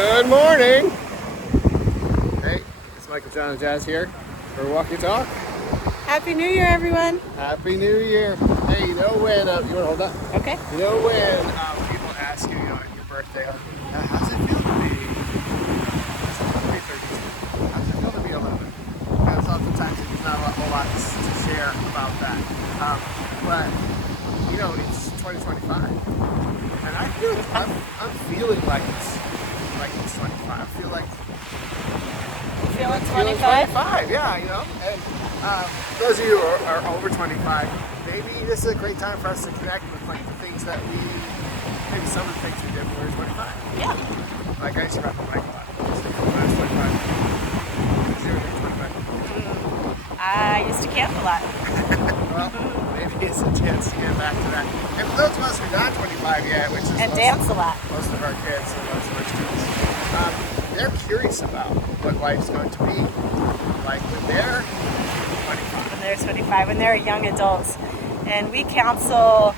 Good morning. Hey, it's Michael John and Jazz here for Walk Your Talk. Happy New Year, everyone. Happy New Year. Hey, you know when, you want to hold that? Okay. You know when people ask you, on your birthday, how's it feel to be 32? How's it feel to be 11? Because oftentimes there's not a whole lot to share about that. But, it's 2025. And I'm feeling like it's 25. I feel like Feeling feeling 25? 25, yeah, And those of you who are over 25, maybe this is a great time for us to connect with maybe some of the things we did when we were 25. Yeah. Like I used to rap a mic a lot. When I was 25. I used to camp a lot. Well, maybe it's a chance to get back to that. And for those of us who are not 25 yet, which is And dance a lot. most of our kids and most of our students, they're curious about what life's going to be like when they're 25. When they're 25, when they're young adults. And we counsel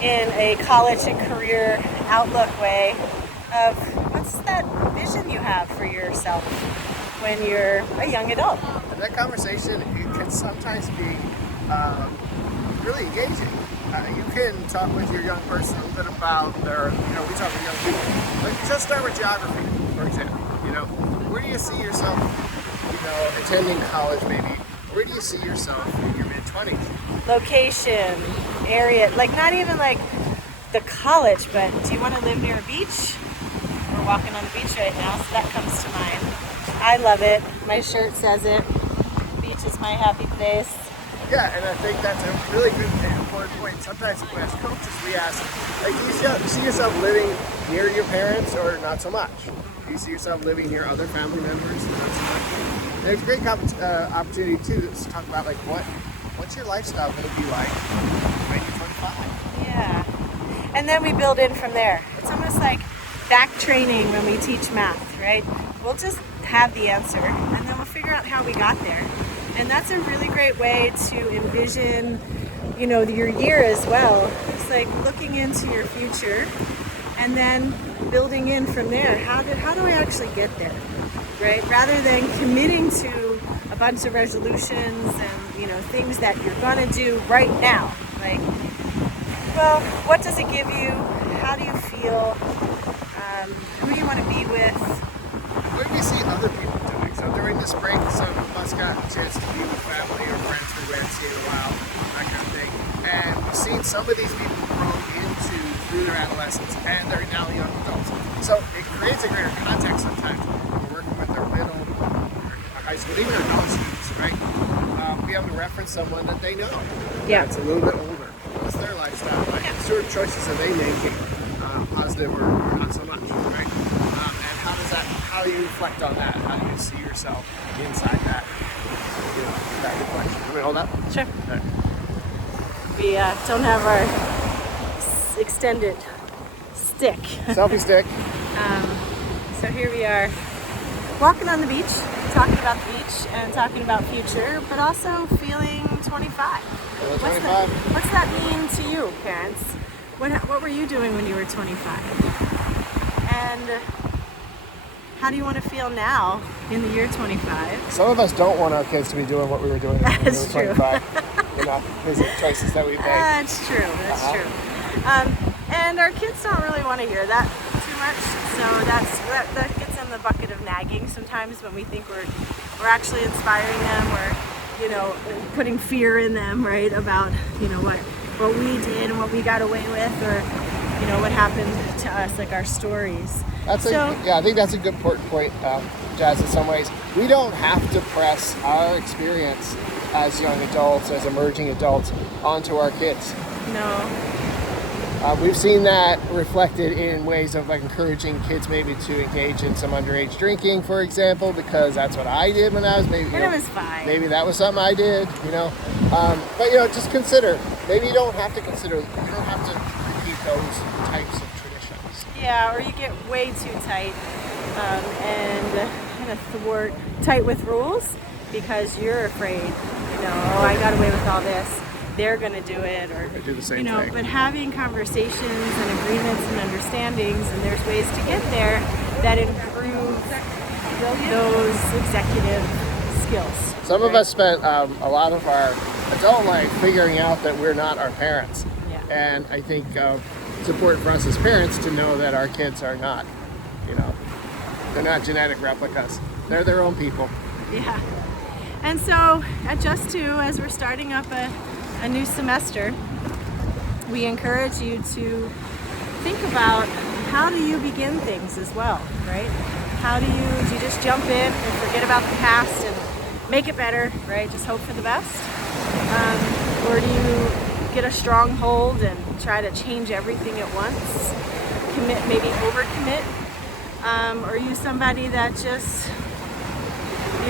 in a college and career outlook way of what's that vision you have for yourself when you're a young adult. And that conversation, it can sometimes be really engaging. You can talk with your young person a little bit about their, we talk with young people. Like, just start with geography, for example. Where do you see yourself, attending college maybe? Where do you see yourself in your mid-20s? Location, area, like not even like the college, but do you want to live near a beach? We're walking on the beach right now, so that comes to mind. I love it. My shirt says it. Beach is my happy place. Yeah, and I think that's a really good and important point. Sometimes as coaches, we ask, do you see yourself living near your parents or not so much? Do you see yourself living near other family members or not so much? And there's a great opportunity, too, to talk about, what's your lifestyle going to be like when you're 25? Yeah. And then we build in from there. It's almost like back training when we teach math, right? We'll just have the answer, and then we'll figure out how we got there. And that's a really great way to envision, your year as well. It's like looking into your future and then building in from there. How do I actually get there, right? Rather than committing to a bunch of resolutions and, things that you're gonna do right now. Like, well, what does it give you? How do you feel? Who do you want to be with? What do you see other people doing? So during the spring, some of us got a chance to be with family or friends we hadn't seen in a while, that kind of thing. And we've seen some of these people grow through their adolescence, and they're now young adults. So it creates a greater context sometimes when we're working with their middle or high school, even our college students, right? Be able to reference someone that they know. Yeah. That's a little bit older. What's their lifestyle like? Yeah. What sort of choices are they making? Positive or not so much, right? And how do you reflect on that? How do you see yourself inside that, that reflection? Can we hold that? Sure. Okay. We don't have our extended stick. Selfie stick. So here we are walking on the beach, talking about the beach and talking about future, but also feeling 25. Feeling 25. What's that mean to you, parents? What were you doing when you were 25? And how do you want to feel now in the year 25? Some of us don't want our kids to be doing what we were doing when we were 25. These are choices that we make. That's true. True. And our kids don't really want to hear that too much. So that gets in the bucket of nagging sometimes when we think we're actually inspiring them or putting fear in them, right, about what we did and what we got away with or what happened to us, like our stories. I think that's a good point, Jazz, in some ways. We don't have to press our experience as young adults, as emerging adults, onto our kids. No. We've seen that reflected in ways of encouraging kids maybe to engage in some underage drinking, for example, because that's what I did when I was maybe. And it was fine. Maybe that was something I did, But just consider. Maybe you don't have to consider. You don't have to repeat those types of traditions. Yeah, or you get way too tight and kind of tight with rules because you're afraid. I got away with all this. They're going to do it, or they do the same thing. But having conversations and agreements and understandings, and there's ways to get there, that improve those executive skills. Some of us spent a lot of our adult life figuring out that we're not our parents. Yeah. And I think it's important for us as parents to know that our kids are not, they're not genetic replicas. They're their own people. Yeah. And so at Just 2, as we're starting up a new semester, we encourage you to think about how do you begin things as well, right? Do you just jump in and forget about the past and make it better, right? Just hope for the best? Or do you get a strong hold and try to change everything at once? Commit, maybe overcommit? Or are you somebody that just,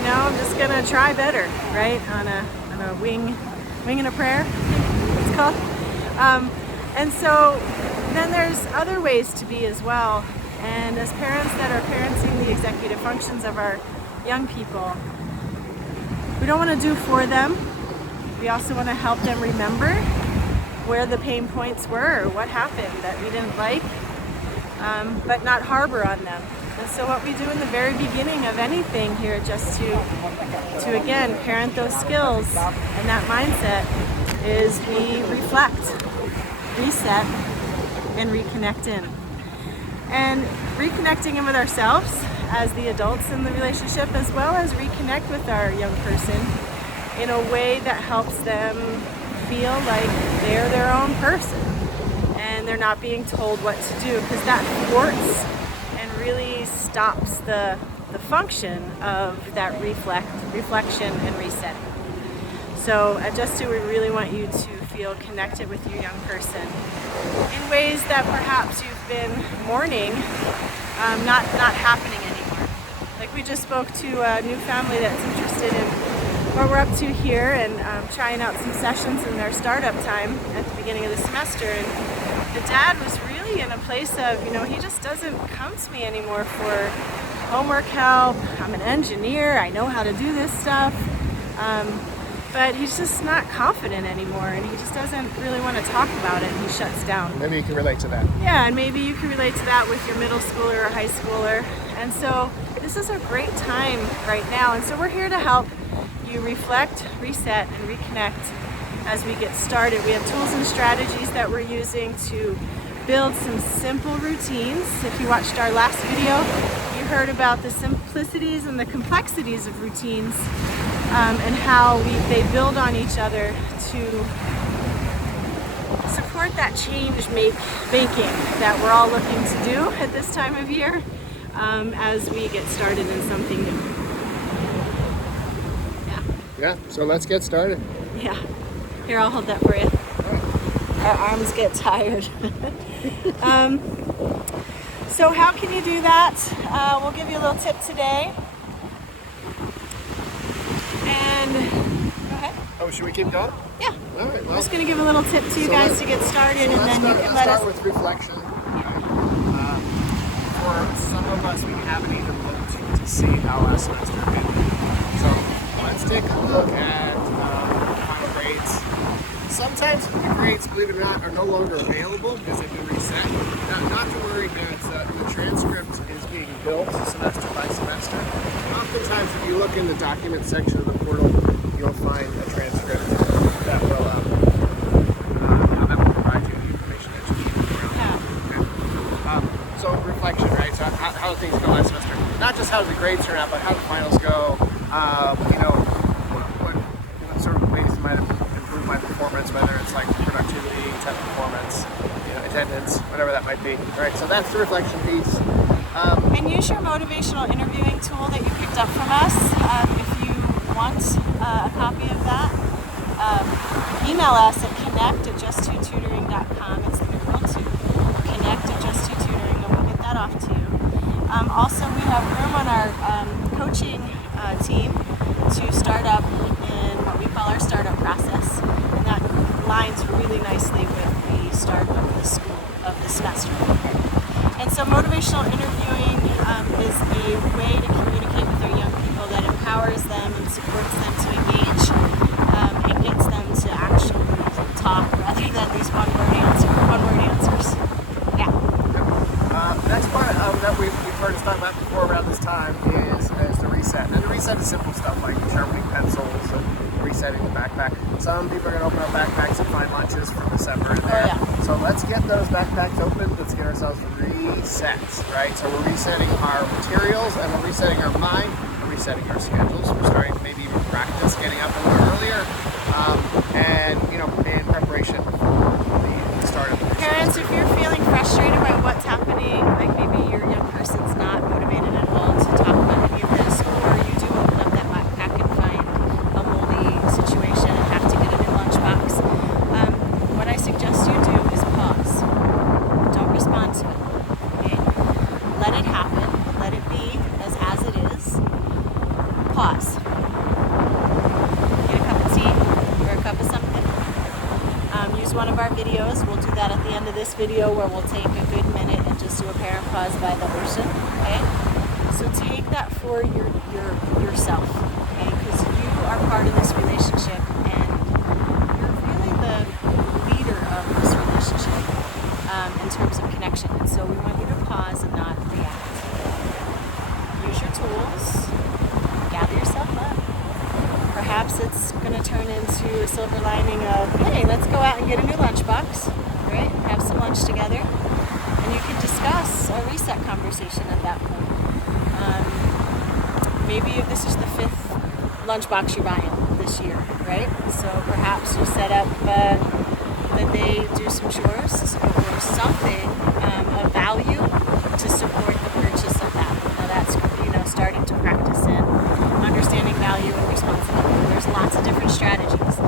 I'm just gonna try better, right? On a wing and a prayer, it's called. And so then there's other ways to be as well. And as parents that are parenting the executive functions of our young people, we don't want to do for them. We also want to help them remember where the pain points were or what happened that we didn't like, but not harbor on them. And so what we do in the very beginning of anything here, just to again parent those skills and that mindset, is we reflect, reset, and reconnect in. And reconnecting in with ourselves as the adults in the relationship, as well as reconnect with our young person in a way that helps them feel like they're their own person and they're not being told what to do, because that thwarts and really stops the function of that reflection and resetting. So at Just 2, we really want you to feel connected with your young person in ways that perhaps you've been mourning not happening anymore. Like we just spoke to a new family that's interested in what we're up to here and trying out some sessions in their startup time at the beginning of the semester. And the dad was really in a place of, he just doesn't come to me anymore for homework help. I'm an engineer, I know how to do this stuff. But he's just not confident anymore, and he just doesn't really want to talk about it, and he shuts down. Maybe you can relate to that. Yeah, and maybe you can relate to that with your middle schooler or high schooler. And so this is a great time right now. And so we're here to help you reflect, reset, and reconnect as we get started. We have tools and strategies that we're using to build some simple routines. If you watched our last video, you heard about the simplicities and the complexities of routines. And how they build on each other to support that change making that we're all looking to do at this time of year as we get started in something new. Yeah, so let's get started. Yeah. Here, I'll hold that for you. Our arms get tired. So how can you do that? We'll give you a little tip today. And go ahead. Oh, should we keep going? Yeah. All right. I'm just going to give a little tip to you guys to get started, and then you can let us. Start with reflection. For some of us, we haven't even looked to see how last semester went. So let's take a look at final grades. Sometimes the grades, believe it or not, are no longer available because they've been reset. Not to worry, the transcript is being built semester by semester. Oftentimes, if you look in the document section of the portal, you'll find a transcript that will provide you the information that you need. Yeah. Okay. So reflection, right? So how do things go last semester? Not just how the grades turn out, but how the finals go. What sort of ways might have improved my performance, whether it's like productivity, test performance, attendance, whatever that might be. Right. So that's the reflection piece. And use your motivational interviewing tool that you picked up from us. If you want a copy of that, email us at connect@just2tutoring.com. It's the numeral 2. Connect@just2tutoring, and we'll get that off to you. Also, we have room on our coaching team to start up in what we call our startup process, and that lines really nicely with the start of the school of the semester. And so motivational interviewing is a way to communicate with our young people that empowers them and supports them to engage and gets them to actually talk rather than these one-word answers. Yeah. Next part that we've heard us talk about lunches for December in there. yeah. So let's get those backpacks open. Let's get ourselves reset, right? So we're resetting our materials and we're resetting our mind. We're resetting our schedules. We're starting to maybe even practice getting up a little earlier, and in preparation for the start of the Parents, if you're feeling frustrated by what's happening, like maybe your young person's not motivated at all to talk about any of this, or you do open up that backpack and find a moldy situation and have to get a new lunchbox, what I suggest you do is pause. Don't respond to it. Okay? Let it happen. Let it be as it is. Pause. Get a cup of tea or a cup of something. Use one of our videos. We'll do that at the end of this video where we'll take a good minute and just do a parent pause by the ocean. Okay? So take that for yourself. Okay? Because you are part of this relationship and you're really the leader of this relationship in terms of connection. And so we want you to pause and not react. Use your tools. Gather yourself up. Perhaps it's going to turn into a silver lining of, hey, let's go out and get a new lunchbox, right? Have some lunch together. And you can discuss a reset conversation at that point. Maybe this is the 5th lunchbox you're buying this year, right? So perhaps you set up that they do some chores or something of value to support the purchase of that. Now that's, starting to practice in understanding value and responsibility. There's lots of different strategies.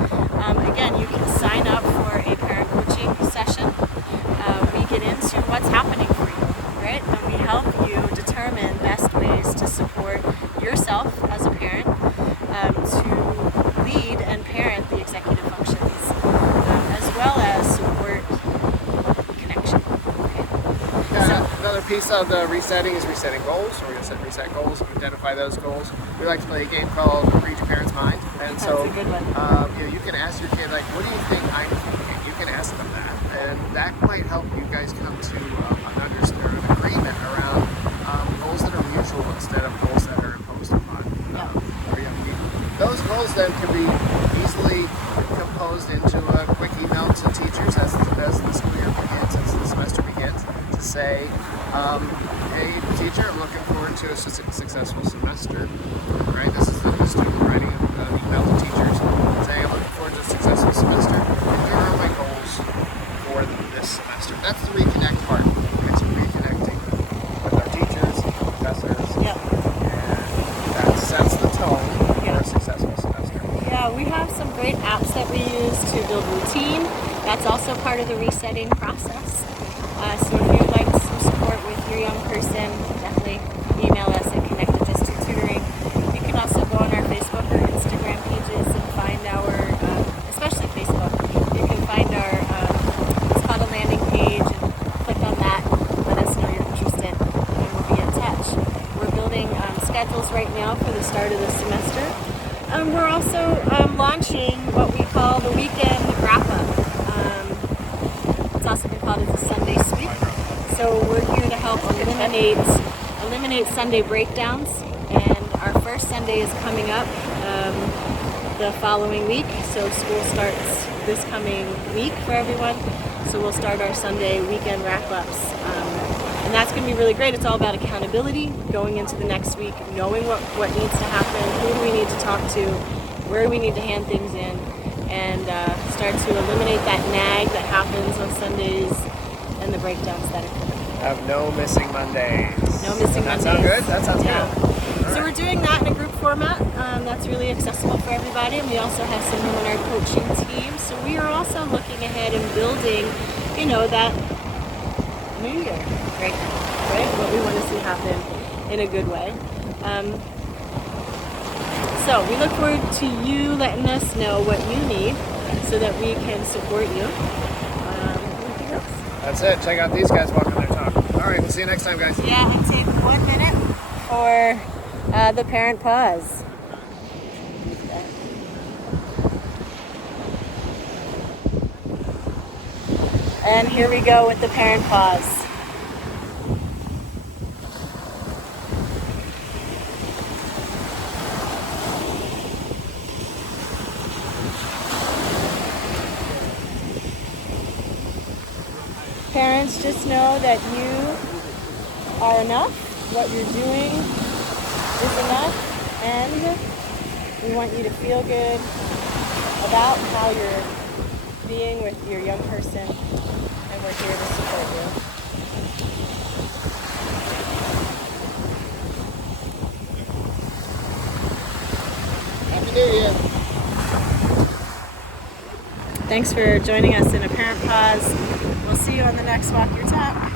Again, you can sign up for a parent coaching session. We get into what's happening for you, right? And we help you determine best ways to support yourself as a parent to lead and parent the executive functions, as well as support connection. Okay? Another piece of the resetting is resetting goals. So we're going to reset goals, identify those goals. We like to play a game called Read Your Parent's Mind. And That's so a good one. you can ask your kid, like, what do you think I'm thinking? You can ask them that. And that might help you guys come to an agreement around goals that are mutual instead of goals that are imposed upon our young people. Those goals then can be easily composed into a quick email to teachers as the school year begins, as the semester begins, to say, hey, teacher, I'm looking forward to a successful semester. Right? This is the student writing an email to teachers saying, I'm looking forward to a successful semester. Here are my goals for this semester. That's the reconnect part. It's reconnecting with our teachers, professors, and that sets the tone for a successful semester. Yeah, we have some great apps that we use to build routine. That's also part of the resetting process. So if you'd like some support with your young person, definitely email us at ConnectedJustToTutoring. You can also go on our Facebook or Instagram pages and find our, especially Facebook, you can find our, it's called a landing page, and click on that, let us know you're interested, and we'll be in touch. We're building schedules right now for the start of the semester. We're also launching what we call the weekend wrap-up. It's also been called as a Sunday sweep. So we're here to help eliminate Sunday breakdowns. And our first Sunday is coming up the following week. So school starts this coming week for everyone. So we'll start our Sunday weekend wrap-ups. And that's going to be really great. It's all about accountability, going into the next week, knowing what needs to happen, who do we need to talk to, where do we need to hand things in, and start to eliminate that nag that happens on Sundays and the breakdowns that occur. Have no missing Mondays. No missing Mondays. That sound good? That sounds good. So we're doing that in a group format. That's really accessible for everybody. And we also have someone on our coaching team. So we are also looking ahead and building, that new year right now, right? What we want to see happen in a good way. So we look forward to you letting us know what you need so that we can support you. Anything else? That's it. Check out these guys walking their talk. All right, we'll see you next time, guys. Yeah, and take 1 minute for the parent pause. And here we go with the parent pause. Parents, just know that you are enough. What you're doing is enough, and we want you to feel good about how you're being with your young person, and we're here to support you. Happy New Year. Thanks for joining us in a parent pause. We'll see you on the next Walk Your Talk.